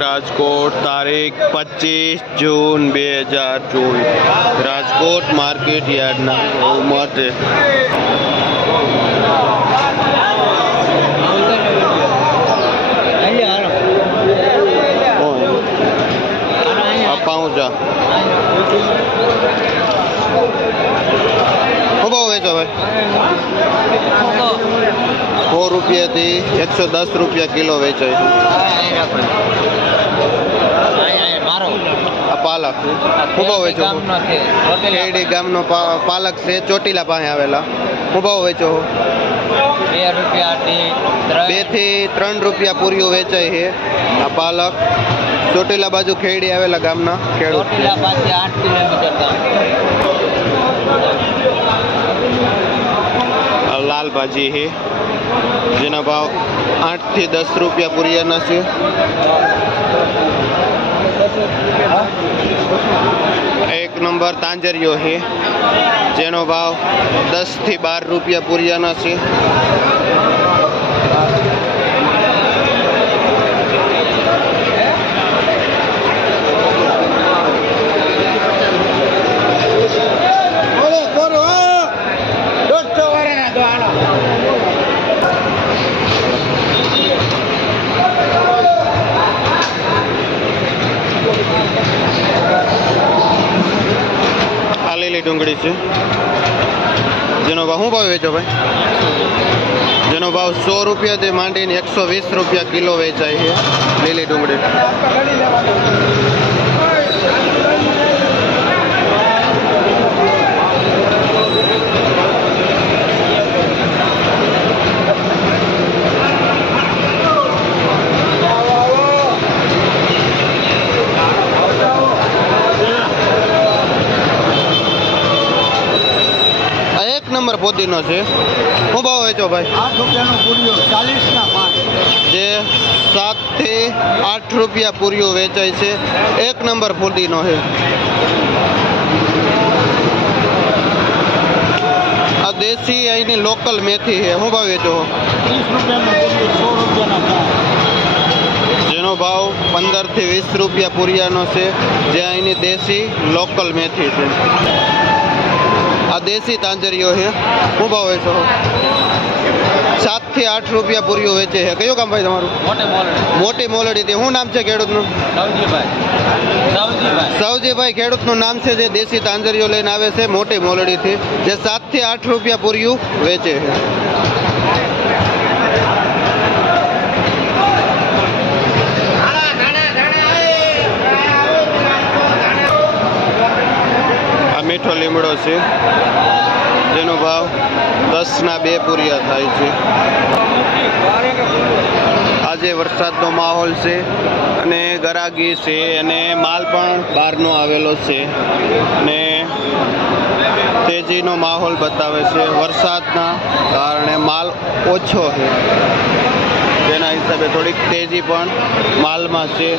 રાજકોટ તારીખ 25 જૂન 2024 રાજકોટ માર્કેટ યાર્ડના માટે પાઉંચા ભાવ વેચો ભાઈ 100 રૂપિયાથી 110 રૂપિયા કિલો વેચાય આ પાલક શું ભાવ વેચો ખેડી ગામનો પાલક છે ચોટીલા પાસે આવેલા શું ભાવ વેચો 2 થી 3 રૂપિયા પૂરીઓ વેચાય છે આ પાલક ચોટીલા બાજુ ખેડી આવેલા ગામના ખેડૂત લાલ ભાજી છે જેના ભાવ 8 થી 10 રૂપિયા પૂરિયાના છે એક નંબર તાંજરિયો છે જેનો ભાવ 10 થી 12 રૂપિયા પૂરિયાના છે લીલી ડુંગળી છે જેનો ભાવ શું ભાવ વેચો ભાઈ જેનો ભાવ 100 રૂપિયાથી માંડીને 120 રૂપિયા કિલો વેચાય છે લીલી ડુંગળી નંબર પોદીનો છે શું ભાવ વેચો ભાઈ 8 રૂપિયાનો પૂરીઓ 40 ના 5 જે 7 થી 8 રૂપિયા પૂરીઓ વેચાય છે એક નંબર પોદીનો છે આ દેશી અહીંની લોકલ મેથી છે શું ભાવ વેચો 30 રૂપિયાનો પૂરીઓ 100 રૂપિયાના 5 જેનો ભાવ 15 થી 20 રૂપિયા પૂરિયાનો છે જે અહીંની દેશી લોકલ મેથી છે આ દેશી તાંજરીઓ છે શું ભાવ વેચો 7 થી 8 રૂપિયા પૂરીઓ વેચે છે કયું કામ ભાઈ તમારું મોટી મોલડીથી શું નામ છે ખેડૂતનું સૌજીભાઈ ખેડૂતનું નામ છે જે દેશી તાંજરીઓ લઈને આવે છે મોટી મોલડીથી જે 7 થી 8 રૂપિયા પૂરીયું વેચે છે મીઠો લીમડો છે જેનો ભાવ 10 ના 2 પૂરિયા થાય છે આજે વરસાદનો માહોલ છે અને ગરાગી છે અને માલ પણ બહારનો આવેલો છે અને તેજીનો માહોલ બતાવે છે વરસાદના કારણે માલ ઓછો છે તેના હિસાબે થોડીક તેજી પણ માલમાં છે